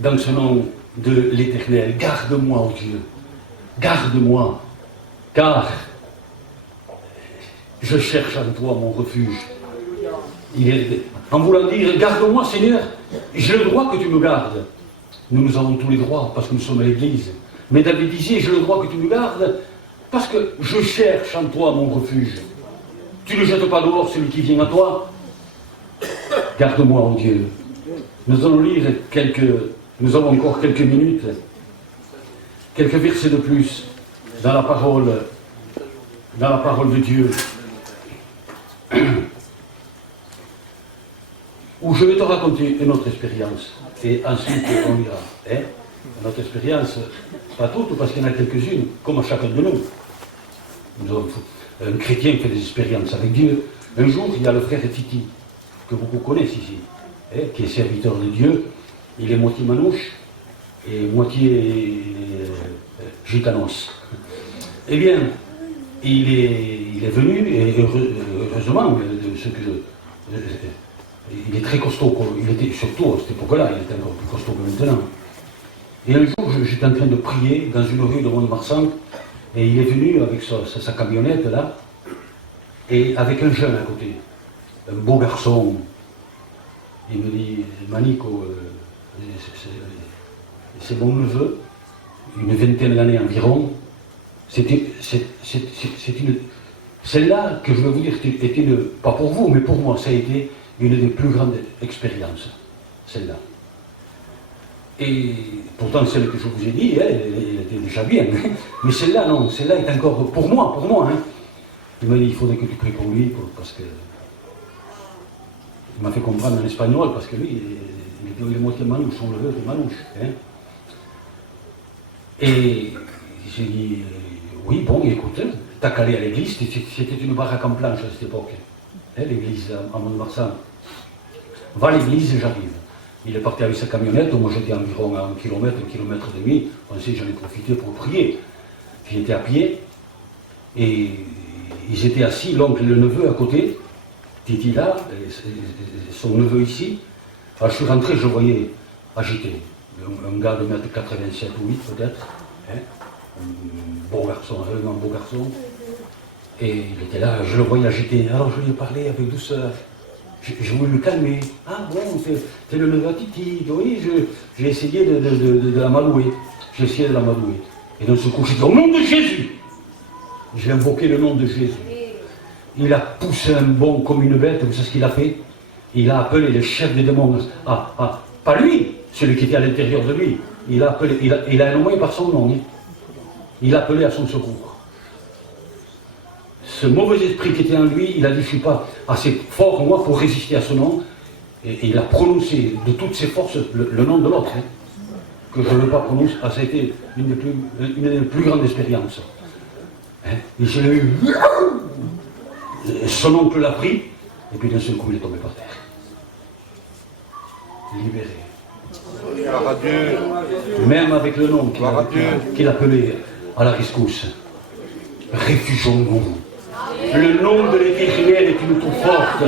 dans ce nom de l'Éternel. Garde-moi, oh Dieu. Garde-moi. Car je cherche en toi mon refuge. En voulant dire, garde-moi Seigneur, j'ai le droit que tu me gardes. Nous avons tous les droits parce que nous sommes à l'église. Mais David disait, j'ai le droit que tu me gardes parce que je cherche en toi mon refuge. Tu ne jettes pas dehors celui qui vient à toi. Garde-moi, oh Dieu. Nous allons lire nous avons encore quelques minutes, quelques versets de plus dans la parole de Dieu. Où je vais te raconter une autre expérience. Et ensuite on ira. Hein? Notre expérience, pas toutes, parce qu'il y en a quelques-unes, comme à chacun de nous. Un chrétien fait des expériences avec Dieu. Un jour, il y a le frère Titi, que beaucoup connaissent ici, hein, qui est serviteur de Dieu. Il est moitié manouche et moitié gitanos. Eh bien, il est venu, et heureusement, il est très costaud. Il était surtout à cette époque-là, il était encore plus costaud que maintenant. Et un jour, j'étais en train de prier dans une rue de Mont-de-Marsan, et il est venu avec sa camionnette là, et avec un jeune à côté, un beau garçon. Il me dit, Manico, c'est mon neveu, une vingtaine d'années environ. Celle-là, que je veux vous dire, était pas pour vous, mais pour moi, ça a été une des plus grandes expériences, celle-là. Et pourtant, celle que je vous ai dit, elle était déjà bien. Mais celle-là, non, celle-là est encore pour moi. Hein. Il m'a dit, il faudrait que tu pries pour lui, parce que... Il m'a fait comprendre en espagnol, parce que lui, il est moitié manouche, son neveu est manouche. Hein. Et j'ai dit, oui, bon, écoute, t'as qu'à aller à l'église, c'était une baraque en planche à cette époque, hein, l'église à Mont-de-Marsan. Va à l'église et j'arrive. Il est parti avec sa camionnette, moi j'étais environ à 1 kilomètre et demi, on sait, j'en ai profité pour prier. J'étais à pied, et ils étaient assis, l'oncle et le neveu à côté, Titi là, et son neveu ici. Alors, je suis rentré, je le voyais agité. Un gars de 1m87 ou 8 peut-être, hein, un beau garçon, un vraiment beau garçon. Et il était là, je le voyais agité. Alors je lui ai parlé avec douceur. Je voulais le calmer. Ah bon, c'est le neveu à Titi. Oui, j'ai essayé de la m'alouer. J'ai essayé de la m'alouer. Et d'un seul coup, j'ai dit, au nom de Jésus! J'ai invoqué le nom de Jésus. Il a poussé un bond comme une bête, vous savez ce qu'il a fait? Il a appelé le chef des démons. Pas lui, celui qui était à l'intérieur de lui. Il a nommé par son nom. Il a appelé à son secours. ce mauvais esprit qui était en lui, il a dit, je ne suis pas assez fort, moi, pour résister à ce nom. Et il a prononcé de toutes ses forces le nom de l'autre, hein, que je ne veux pas prononcer. Ah, ça a été une des plus grandes expériences. Hein, et je l'ai eu. Son oncle l'a pris, et puis d'un seul coup, il est tombé par terre. Libéré. Gloire à Dieu. Même avec le nom qu'il appelait à la rescousse. Réfugions-nous. Le nom de l'Éternel est une tour forte,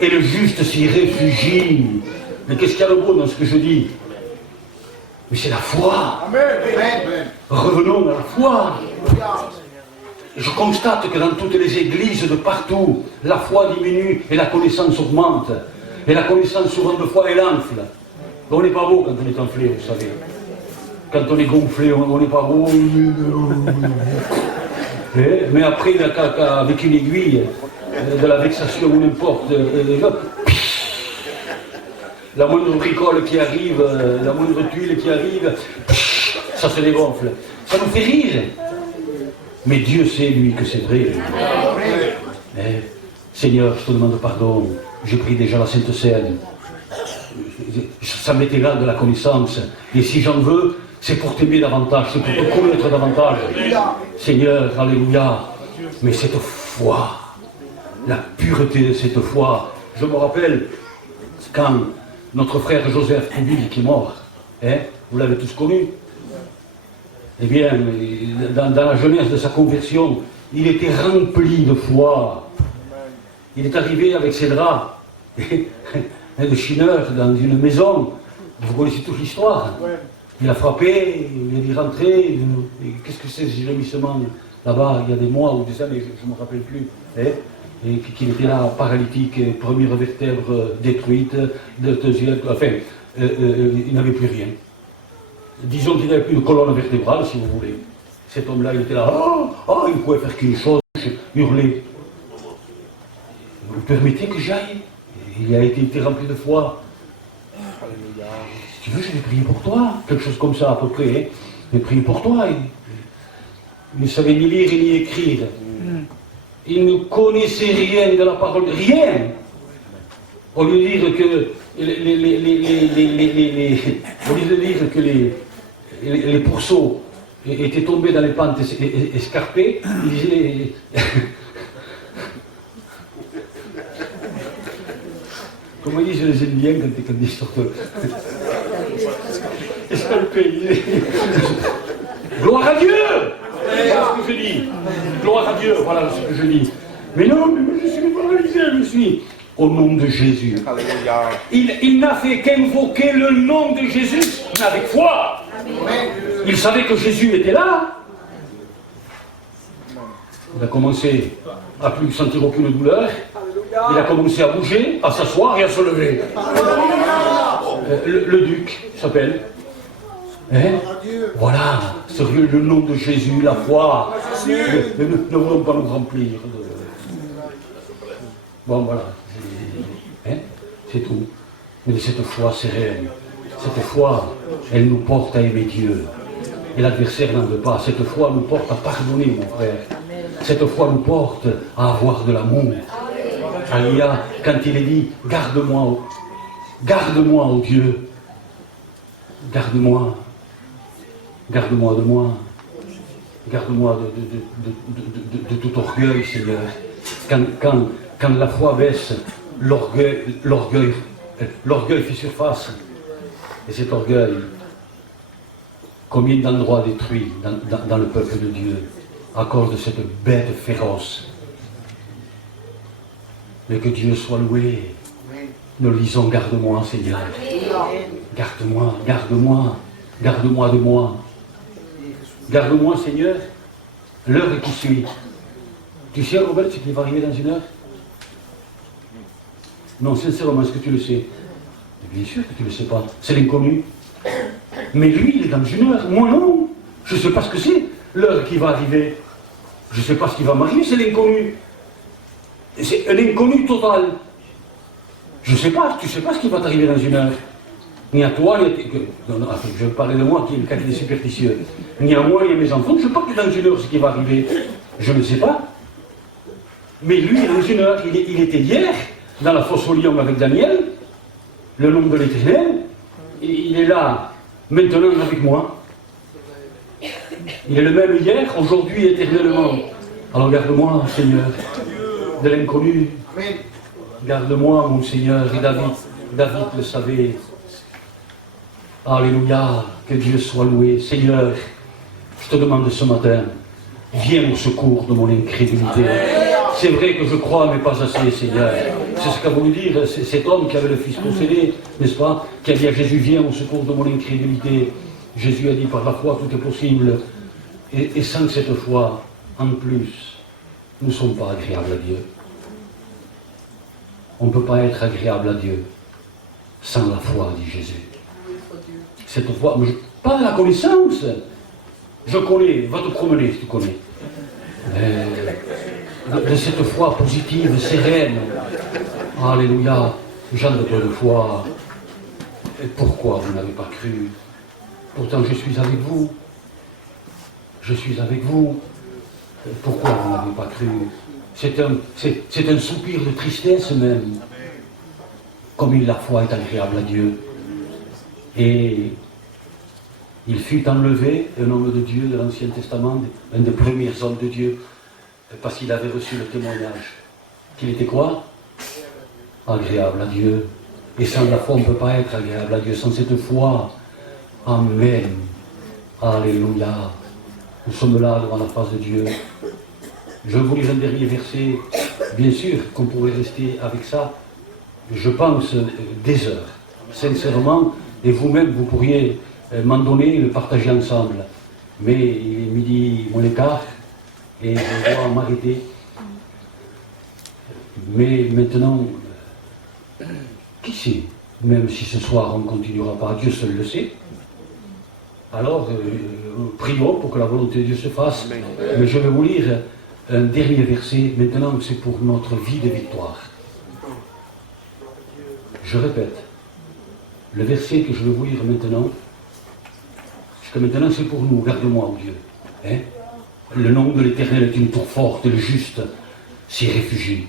et le juste s'y réfugie. Mais qu'est-ce qu'il y a de beau dans ce que je dis? Mais c'est la foi. Revenons à la foi. Je constate que dans toutes les églises de partout, la foi diminue et la connaissance augmente. Et la connaissance souvent de foi, elle enfle. On n'est pas beau quand on est enflé, vous savez. Quand on est gonflé, on n'est pas beau. Mais après, avec une aiguille, de la vexation ou n'importe, la moindre bricole qui arrive, la moindre tuile qui arrive, ça se dégonfle. Ça nous fait rire. Mais Dieu sait, lui, que c'est vrai. Seigneur, je te demande pardon. J'ai pris déjà la Sainte Seine. Ça m'est égal de la connaissance. Et si j'en veux, c'est pour t'aimer davantage, c'est pour te connaître davantage. Seigneur, alléluia. Mais cette foi, la pureté de cette foi, je me rappelle quand notre frère Joseph Koubili qui est mort, hein, vous l'avez tous connu. Eh bien, dans la jeunesse de sa conversion, il était rempli de foi. Il est arrivé avec ses draps de chineur dans une maison. Vous connaissez toute l'histoire. Il a frappé, il a dit rentrer. Qu'est-ce que c'est ce gémissement là-bas, il y a des mois ou des années, je ne me rappelle plus. Hein, et qu'il était là, paralytique, première vertèbre détruite, deuxième, enfin, il n'avait plus rien. Disons qu'il n'avait plus de colonne vertébrale, si vous voulez. Cet homme-là, il était là, il ne pouvait faire qu'une chose, hurler. Vous permettez que j'aille? Il a été rempli de foi. Si tu veux, je vais prier pour toi. Quelque chose comme ça, à peu près. Hein. Je vais prier pour toi. Il ne savait ni lire ni écrire. Il ne connaissait rien de la parole, rien. Au lieu de dire que les pourceaux étaient tombés dans les pentes escarpées, il disait comment disent les Indiens quand ils sortent escarpés. Gloire à Dieu! Voilà ce que je dis. Gloire à Dieu, voilà ce que je dis. Mais non, mais je suis paralysé, je suis. Au nom de Jésus. Il n'a fait qu'invoquer le nom de Jésus, mais avec foi. Il savait que Jésus était là. Il a commencé à plus sentir aucune douleur. Il a commencé à bouger, à s'asseoir et à se lever. Le duc s'appelle. Hein? Voilà, c'est le nom de Jésus, la foi. Ne voulons pas nous remplir de... Bon, voilà. Hein? C'est tout. Mais cette foi sereine, cette foi, elle nous porte à aimer Dieu. Et l'adversaire n'en veut pas. Cette foi nous porte à pardonner, mon frère. Cette foi nous porte à avoir de l'amour. Alléluia, quand il est dit, garde-moi, ô Dieu. Garde-moi. Garde-moi de moi. Garde-moi de tout orgueil, Seigneur. Quand la foi baisse, l'orgueil fait surface. Et cet orgueil, combien d'endroits détruits dans le peuple de Dieu à cause de cette bête féroce. Mais que Dieu soit loué. Nous lisons, garde-moi, Seigneur. Garde-moi, garde-moi, garde-moi de moi. Garde-moi, Seigneur, l'heure qui suit. Tu sais, Robert, ce qui va arriver dans une heure? Non, sincèrement, est-ce que tu le sais? Bien sûr que tu ne le sais pas. C'est l'inconnu. Mais lui, il est dans une heure. Moi, non. Je ne sais pas ce que c'est, l'heure qui va arriver. Je ne sais pas ce qui va m'arriver, c'est l'inconnu. C'est un inconnu total. Je ne sais pas, tu ne sais pas ce qui va t'arriver dans une heure. Ni à toi, ni à... Non, je vais parler de moi qui est superstitieux. Ni à moi, ni à mes enfants, je ne sais pas que dans une heure ce qui va arriver. Je ne sais pas. Mais lui, dans une heure, il était hier dans la fosse au lion avec Daniel, le nom de l'Éternel, et il est là maintenant avec moi. Il est le même hier, aujourd'hui, éternellement. Alors garde-moi, Seigneur, de l'inconnu. Garde-moi, mon Seigneur. Et David le savait. Alléluia, que Dieu soit loué. Seigneur, je te demande ce matin, viens au secours de mon incrédulité. C'est vrai que je crois, mais pas assez, Seigneur. C'est ce qu'a voulu dire cet homme qui avait le fils possédé, n'est-ce pas, qui a dit à Jésus, viens au secours de mon incrédulité. Jésus a dit, par la foi, tout est possible. Et sans cette foi, en plus, nous ne sommes pas agréables à Dieu. On ne peut pas être agréable à Dieu sans la foi, dit Jésus. Cette foi, mais pas la connaissance. Je connais, va te promener si tu connais. De cette foi positive, sereine. Alléluia, gens de peu de foi. Et pourquoi vous n'avez pas cru? Pourtant je suis avec vous. Je suis avec vous. Pourquoi vous n'avez pas cru? C'est un soupir de tristesse même. Comme la foi est agréable à Dieu. Et il fut enlevé, un homme de Dieu de l'Ancien Testament, un des premiers hommes de Dieu, parce qu'il avait reçu le témoignage. Qu'il était quoi? Agréable à Dieu. Et sans la foi, on ne peut pas être agréable à Dieu. Sans cette foi, Amen. Alléluia. Nous sommes là devant la face de Dieu. Je vais vous lire un dernier verset. Bien sûr qu'on pourrait rester avec ça, je pense, des heures. Sincèrement, et vous-même, vous pourriez m'en donner et le partager ensemble. Mais il est midi moins le quart et je dois m'arrêter. Mais maintenant, qui sait? Même si ce soir on ne continuera pas, Dieu seul le sait. Alors, prions pour que la volonté de Dieu se fasse. Mais je vais vous lire un dernier verset. Maintenant, c'est pour notre vie de victoire. Je répète, le verset que je vais vous lire maintenant, jusqu'à maintenant c'est pour nous, garde-moi, oh Dieu. Hein? Le nom de l'Éternel est une tour forte, et le juste s'y réfugie.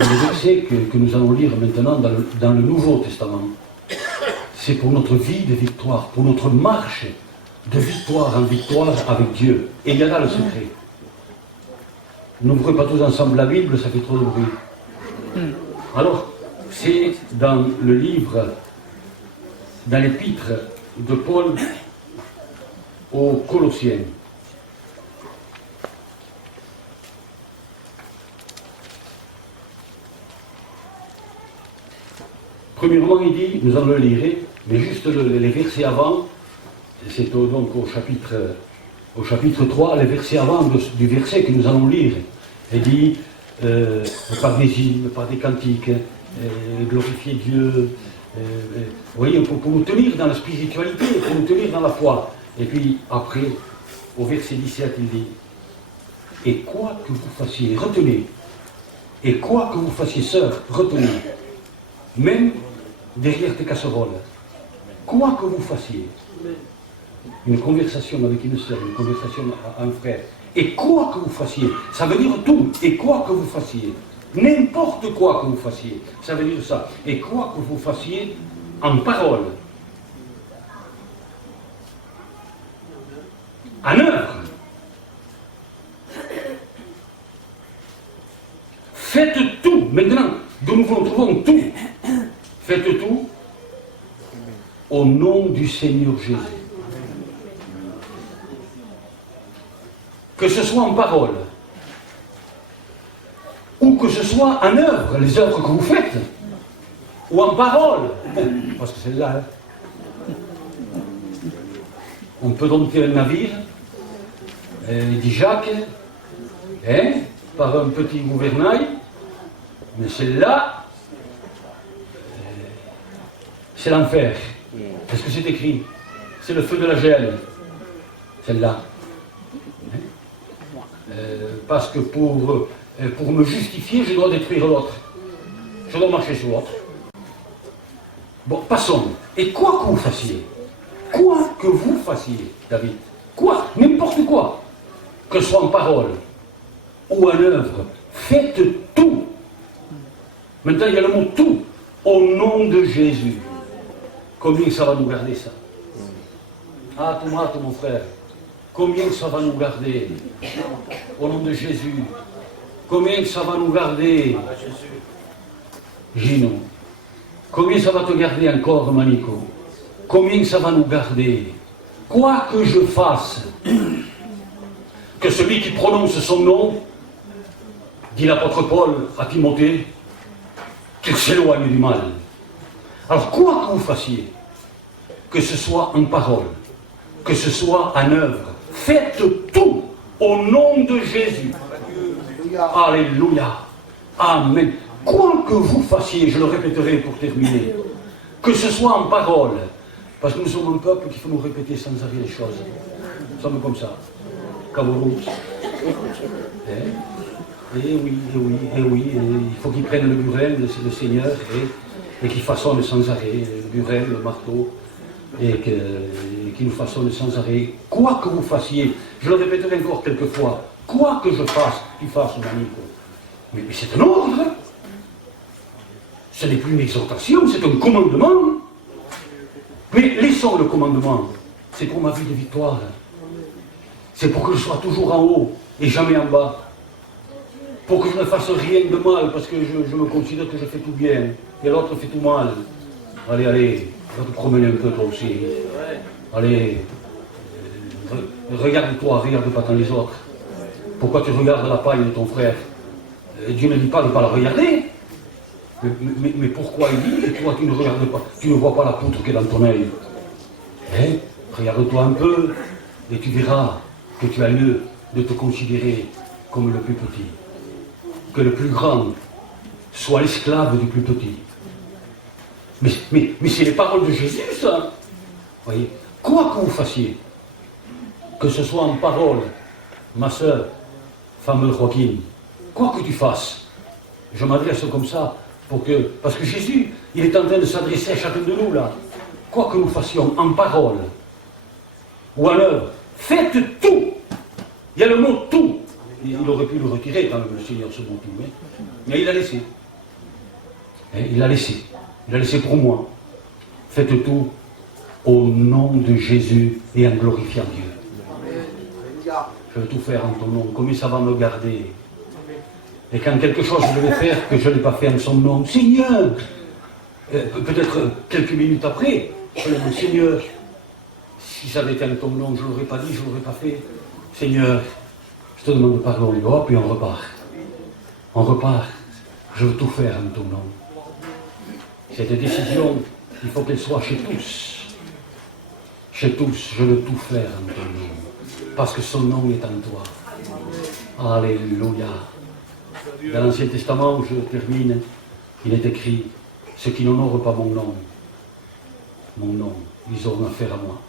Le verset que nous allons lire maintenant dans le Nouveau Testament, c'est pour notre vie de victoire, pour notre marche de victoire en victoire avec Dieu. Et il y a là le secret. N'ouvrez pas tous ensemble la Bible, ça fait trop de bruit. Alors, c'est dans le livre, dans l'épître de Paul aux Colossiens. Premièrement, il dit, nous allons le lire, mais juste les versets avant, c'est donc au chapitre 3, les versets avant du verset que nous allons lire. Il dit, par des hymnes, par des cantiques, glorifier Dieu, vous voyez, pour nous tenir dans la spiritualité, pour nous tenir dans la foi. Et puis après, au verset 17, il dit, et quoi que vous fassiez, retenez, et quoi que vous fassiez, sœurs, retenez, même derrière tes casseroles, quoi que vous fassiez, une conversation avec une sœur, une conversation à un frère, et quoi que vous fassiez, ça veut dire tout, et quoi que vous fassiez, n'importe quoi que vous fassiez, ça veut dire ça, et quoi que vous fassiez en parole, en œuvre, faites tout, maintenant, de nouveau nous trouvons tout, faites tout au nom du Seigneur Jésus. Que ce soit en parole, ou que ce soit en œuvre, les œuvres que vous faites, ou en parole, parce que c'est là, on peut dompter un navire, dit Jacques, par un petit gouvernail, mais celle-là, c'est l'enfer. Qu'est-ce que c'est écrit? C'est le feu de la gêne, celle-là. Parce que pour me justifier, je dois détruire l'autre. Je dois marcher sur l'autre. Bon, passons. Et quoi que vous fassiez, David, quoi, n'importe quoi, que ce soit en parole, ou en œuvre, faites tout. Maintenant, il y a le mot tout, au nom de Jésus. Combien ça va nous garder ça? Ah, Thomas, mon frère, combien ça va nous garder? Au nom de Jésus. Combien ça va nous garder? Gino. Combien ça va te garder encore, Manico? Combien ça va nous garder? Quoi que je fasse, que celui qui prononce son nom, dit l'apôtre Paul à Timothée, qu'il s'éloigne du mal. Alors quoi que vous fassiez, que ce soit en parole, que ce soit en œuvre, faites tout au nom de Jésus. Alléluia. Amen. Quoi que vous fassiez, je le répéterai pour terminer, que ce soit en parole, parce que nous sommes un peuple qui faut nous répéter sans arrêt les choses. Nous sommes comme ça. Cameroun. Et oui, il faut qu'ils prennent le burin, le Seigneur, et qu'ils façonnent sans arrêt le burin, le marteau, et qu'ils nous façonnent sans arrêt. Quoi que vous fassiez, je le répéterai encore quelques fois, quoi que je fasse, tu fasses, mon ami. Mais c'est un ordre. Ce n'est plus une exhortation, c'est un commandement. Mais laissons le commandement. C'est pour ma vie de victoire. C'est pour que je sois toujours en haut et jamais en bas. Pour que je ne fasse rien de mal, parce que je me considère que je fais tout bien, et l'autre fait tout mal. Allez, va te promener un peu toi aussi. Allez, regarde-toi, regarde pas tant les autres. Pourquoi tu regardes la paille de ton frère? Dieu ne dit pas de ne pas la regarder. Mais pourquoi il dit, et toi tu ne regardes pas, tu ne vois pas la poutre qui est dans ton œil? Regarde-toi un peu, et tu verras que tu as lieu de te considérer comme le plus petit. Que le plus grand soit l'esclave du plus petit. Mais c'est les paroles de Jésus, ça. Voyez, quoi que vous fassiez, que ce soit en parole, ma sœur, fameuse Joaquine, quoi que tu fasses, je m'adresse comme ça, parce que Jésus, il est en train de s'adresser à chacun de nous, là. Quoi que nous fassions, en parole, ou en œuvre, faites tout. Il y a le mot tout. Il aurait pu le retirer quand même, le Seigneur, ce mot tout. Mais il l'a laissé. Il l'a laissé. Il l'a laissé pour moi. Faites tout au nom de Jésus et en glorifiant Dieu. Je veux tout faire en ton nom. Combien ça va me garder? Et quand quelque chose je devais faire que je n'ai pas fait en son nom, Seigneur, peut-être quelques minutes après, je le dis, Seigneur, si ça avait été en ton nom, je ne l'aurais pas dit, je ne l'aurais pas fait. Seigneur, je te demande pardon, et puis on repart. On repart. Je veux tout faire en ton nom. Cette décision, il faut qu'elle soit chez tous. Chez tous, je veux tout faire en ton nom. Parce que son nom est en toi. Alléluia. Dans l'Ancien Testament, je termine, il est écrit, ceux qui n'honorent pas mon nom, ils auront affaire à moi.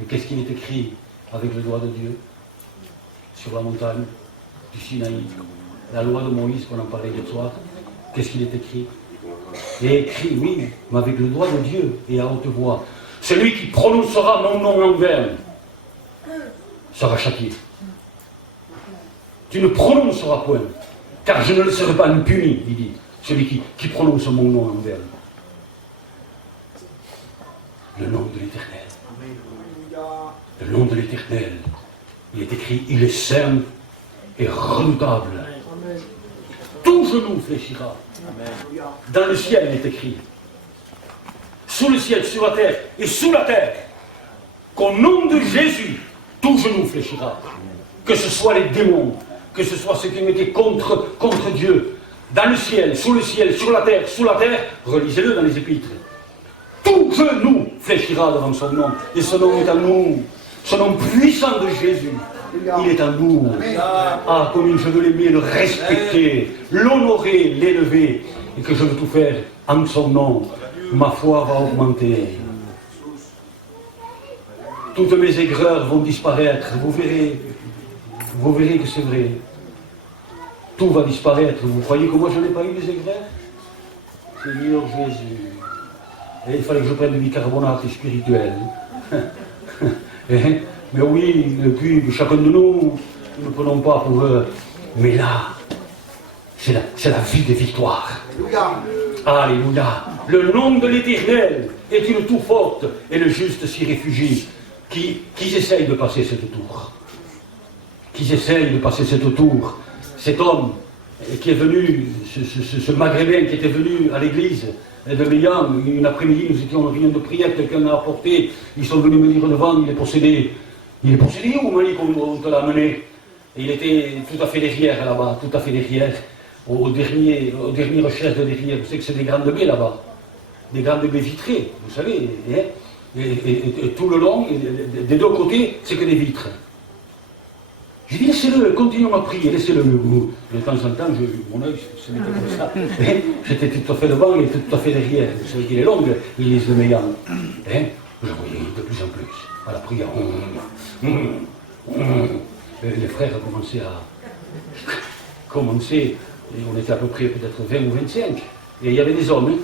Et qu'est-ce qu'il est écrit avec le doigt de Dieu sur la montagne du Sinaï, la loi de Moïse qu'on en parlait hier soir? Qu'est-ce qu'il est écrit? Il est écrit, oui, mais avec le doigt de Dieu et à haute voix, celui qui prononcera mon nom en vain sera châtié. Tu ne prononceras point, car je ne le serai pas impuni, il dit, celui qui prononce mon nom en vain. Le nom de l'Éternel. Le nom de l'Éternel. Il est écrit, il est saint et redoutable. Tout genou fléchira. Dans le ciel, il est écrit. Sous le ciel, sur la terre et sous la terre, qu'au nom de Jésus, tout genou fléchira. Que ce soit les démons, que ce soit ceux qui mettaient contre Dieu, dans le ciel, sur la terre, sous la terre, relisez-le dans les épîtres. Tout genou fléchira devant son nom, et son nom est en nous. Ce nom puissant de Jésus, il est en nous. Ah, comme je veux l'aimer, le respecter, l'honorer, l'élever, et que je veux tout faire en son nom. Ma foi va augmenter. Toutes mes aigreurs vont disparaître. Vous verrez que c'est vrai. Tout va disparaître. Vous croyez que moi je n'ai pas eu des aigreurs? Seigneur Jésus. Et il fallait que je prenne du bicarbonate spirituel. Mais oui, le cube, chacun de nous, nous ne prenons pas pour eux. Mais là, c'est la vie des victoires. Alléluia. Le nom de l'Éternel est une tour forte et le juste s'y réfugie. Qui essaye de passer cette tour? Qui essaye de passer cette tour? Cet homme qui est venu, ce maghrébin qui était venu à l'église de Meyam, une après-midi, nous étions en réunion de prière, quelqu'un l'a apporté, ils sont venus me dire devant, il est possédé. Il est possédé où, Malik, on te l'a amené? Et il était tout à fait derrière là-bas, tout à fait derrière, aux dernières recherches de derrière. Vous savez que c'est des grandes baies là-bas, des grandes baies vitrées, vous savez, hein? Et tout le long, des deux côtés, c'est que des vitres. J'ai dit, laissez-le, continuons à prier, laissez-le. De temps en temps, mon œil se mettait comme ça. J'étais tout à fait devant et tout à fait derrière. Vous savez qu'il est longue, l'église de Meyam. Je voyais de plus en plus à la prière. Les frères commençaient, et on était à peu près peut-être 20 ou 25. Et il y avait des hommes.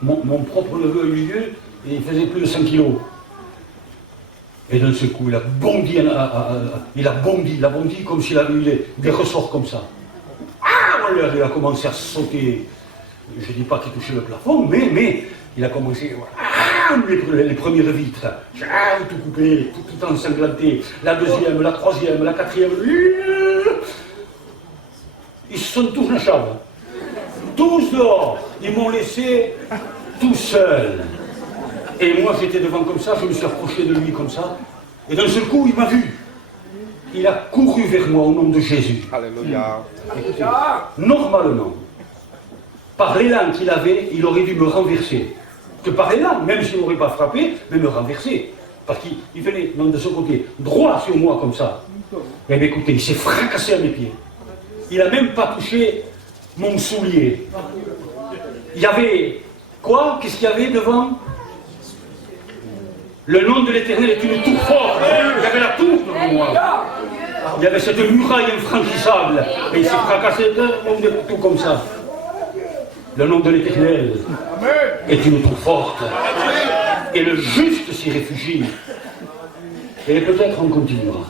Mon propre neveu au milieu, il faisait plus de 100 kilos. Et d'un seul coup, il a bondi comme s'il avait eu des ressorts comme ça. Il a commencé à sauter. Je ne dis pas qu'il touchait le plafond, mais il a commencé. Les premières vitres, tout coupé, tout ensanglanté. La deuxième, la troisième, la quatrième. Ils se sont tous lâchés. Tous dehors. Ils m'ont laissé tout seul. Et moi j'étais devant comme ça, je me suis approché de lui comme ça, et d'un seul coup il m'a vu. Il a couru vers moi au nom de Jésus. Alléluia. Écoutez, normalement, par l'élan qu'il avait, il aurait dû me renverser. Que par l'élan, même s'il ne m'aurait pas frappé, mais me renverser. Parce qu'il venait de ce côté, droit sur moi comme ça. Et bien écoutez, il s'est fracassé à mes pieds. Il n'a même pas touché mon soulier. Il y avait quoi? Qu'est-ce qu'il y avait devant? Le nom de l'Éternel est une tour forte. Il y avait la tour devant moi. Il y avait cette muraille infranchissable. Et il s'est fracassé tout comme ça. Le nom de l'Éternel est une tour forte. Et le juste s'y réfugie. Et peut-être on continuera.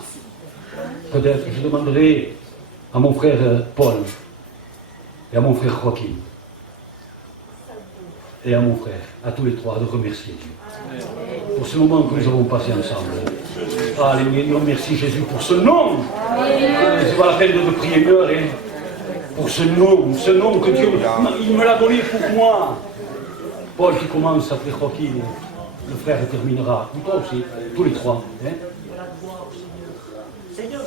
Peut-être je demanderai à mon frère Paul et à mon frère Joachim et à mon frère, à tous les trois, de remercier Dieu pour ce moment que nous avons passé ensemble. Alléluia, merci Jésus pour ce nom. C'est pas la peine de prier une heure, hein, pour ce nom que Dieu il me l'a donné pour moi. Paul qui commence après Joachim, le frère terminera. Toi aussi, tous les trois. Hein. Seigneur,